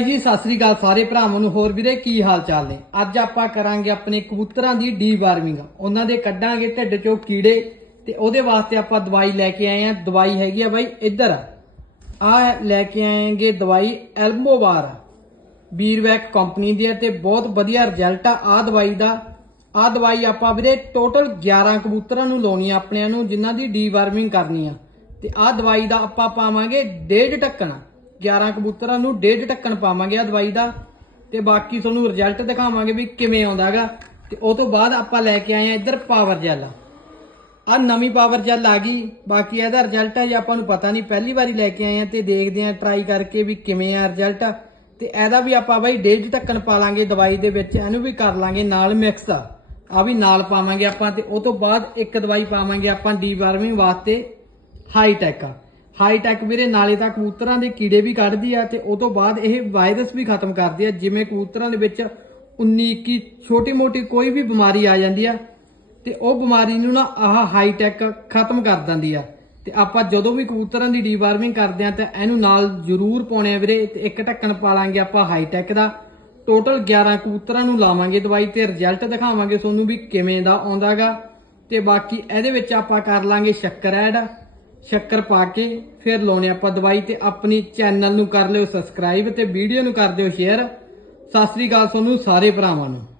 ਜੀ, ਸਤਿ ਸ੍ਰੀ ਅਕਾਲ ਸਾਰੇ ਭਰਾਵਾਂ ਨੂੰ। ਹੋਰ ਵੀਰੇ, ਕੀ ਹਾਲ ਚਾਲ ਨੇ? ਅੱਜ ਆਪਾਂ ਕਰਾਂਗੇ ਆਪਣੇ ਕਬੂਤਰਾਂ ਦੀ ਡੀ ਵਾਰਮਿੰਗ ਉਹਨਾਂ ਦੇ ਕੱਢਾਂਗੇ ਢਿੱਡ ਚੋਂ ਕੀੜੇ ਤੇ ਉਹਦੇ ਵਾਸਤੇ ਆਪਾਂ ਦਵਾਈ ਲੈ ਕੇ ਆਏ ਆ। ਦਵਾਈ ਹੈਗੀ ਆ ਬਾਈ ਇੱਧਰ। ਆ ਲੈ ਕੇ ਆਏਗੇ ਦਵਾਈ ਐਲਮੋਵਾਰ। ਬੀਰਵੈਕ ਕੰਪਨੀ ਦੀ ਹੈ ਤੇ ਬਹੁਤ ਵਧੀਆ ਰਿਜ਼ਲਟ ਆ ਆ ਦਵਾਈ ਦਾ। ਆ ਦਵਾਈ ਆਪਾਂ ਵੀਰੇ ਟੋਟਲ 11 ਕਬੂਤਰਾਂ ਨੂੰ ਲਾਉਣੀ ਆ, ਆਪਣਿਆਂ ਨੂੰ, ਜਿਨ੍ਹਾਂ ਦੀ ਡੀ ਵਾਰਮਿੰਗ ਕਰਨੀ ਆ। ਤੇ ਆ ਦਵਾਈ ਦਾ ਆਪਾਂ ਪਾਵਾਂਗੇ ਡੇਢ ਢੱਕਣ 11 ਕਬੂਤਰਾਂ ਨੂੰ ਡੇਢ ਢੱਕਣ ਪਾਵਾਂਗੇ ਆ ਦਵਾਈ ਦਾ ਤੇ ਬਾਕੀ ਤੁਹਾਨੂੰ ਰਿਜ਼ਲਟ ਦਿਖਾਵਾਂਗੇ ਵੀ ਕਿਵੇਂ ਆਉਂਦਾਗਾ। ਤੇ ਉਹ ਤੋਂ ਬਾਅਦ ਆਪਾਂ ਲੈ ਕੇ ਆਏ ਆ ਇੱਧਰ ਪਾਵਰ ਜੈਲ ਆ ਨਵੀਂ ਪਾਵਰ ਜੈਲ ਆ ਗਈ। ਬਾਕੀ ਇਹਦਾ ਰਿਜ਼ਲਟ ਹੈ ਜੇ ਆਪਾਂ ਨੂੰ ਪਤਾ ਨਹੀਂ। ਪਹਿਲੀ ਵਾਰੀ ਲੈ ਕੇ ਆਏ ਆ ਤੇ ਦੇਖਦੇ ਆ ਟਰਾਈ ਕਰਕੇ ਵੀ ਕਿਵੇਂ ਆ ਰਿਜ਼ਲਟ ਤੇ ਇਹਦਾ ਵੀ ਆਪਾਂ ਬਾਈ ਡੇਢ ਢੱਕਣ ਪਾ ਲਾਂਗੇ ਦਵਾਈ ਦੇ ਵਿੱਚ। ਇਹਨੂੰ ਵੀ ਕਰ ਲਾਂਗੇ ਨਾਲ ਮਿਕਸ ਆ ਵੀ ਨਾਲ ਪਾਵਾਂਗੇ ਆਪਾਂ ਤੇ ਉਹ ਤੋਂ ਬਾਅਦ ਇੱਕ ਦਵਾਈ ਪਾਵਾਂਗੇ ਆਪਾਂ ਡੀ ਵਾਰਮਿੰਗ ਵਾਸਤੇ ਹਾਈ ਟੈਕ ਹਾਈ ਟੈਕ ਵੀਰੇ, ਨਾਲੇ ਤਾਂ ਕਬੂਤਰਾਂ ਦੇ ਕੀੜੇ ਵੀ ਕੱਢਦੀ ਆ ਤੇ ਉਹ ਤੋਂ ਬਾਅਦ ਇਹ ਵਾਇਰਸ ਵੀ ਖਤਮ ਕਰਦੀ ਆ, ਜਿਵੇਂ ਕਬੂਤਰਾਂ ਦੇ ਵਿੱਚ 19 21 ਛੋਟੀ ਮੋਟੀ ਕੋਈ ਵੀ ਬਿਮਾਰੀ ਆ ਜਾਂਦੀ ਆ ਤੇ ਉਹ ਬਿਮਾਰੀ ਨੂੰ ਨਾ ਆਹ ਹਾਈ ਟੈਕ ਖਤਮ ਕਰ ਦਿੰਦੀ ਆ। ਤੇ ਆਪਾਂ ਜਦੋਂ ਵੀ ਕਬੂਤਰਾਂ ਦੀ ਡੀਵਾਰਮਿੰਗ ਕਰਦੇ ਆ ਤਾਂ ਇਹਨੂੰ ਨਾਲ ਜ਼ਰੂਰ ਪਾਉਣੇ ਆ ਵੀਰੇ, ਤੇ ਇੱਕ ਢੱਕਣ ਪਾ ਲਾਂਗੇ ਆਪਾਂ ਹਾਈ ਟੈਕ ਦਾ। ਟੋਟਲ 11 ਕਬੂਤਰਾਂ ਨੂੰ ਲਾਵਾਂਗੇ ਦਵਾਈ ਤੇ ਰਿਜ਼ਲਟ ਦਿਖਾਵਾਂਗੇ ਤੁਹਾਨੂੰ ਵੀ ਕਿਵੇਂ ਦਾ ਆਉਂਦਾਗਾ। ਤੇ ਬਾਕੀ ਇਹਦੇ ਵਿੱਚ ਆਪਾਂ ਕਰ ਲਾਂਗੇ ਸ਼ੱਕਰ ਐਡ। ਸ਼ੱਕਰ ਪਾ ਕੇ ਫਿਰ ਲਾਉਣੇ ਆਪਾਂ ਦਵਾਈ ਤੇ ਆਪਣੀ ਚੈਨਲ ਨੂੰ ਕਰ ਲਿਓ ਸਬਸਕ੍ਰਾਈਬ ਤੇ ਵੀਡੀਓ ਨੂੰ ਕਰ ਦਿਓ ਸ਼ੇਅਰ ਸਤਿ ਸ੍ਰੀ ਅਕਾਲ ਤੁਹਾਨੂੰ ਸਾਰੇ ਭਰਾਵਾਂ ਨੂੰ।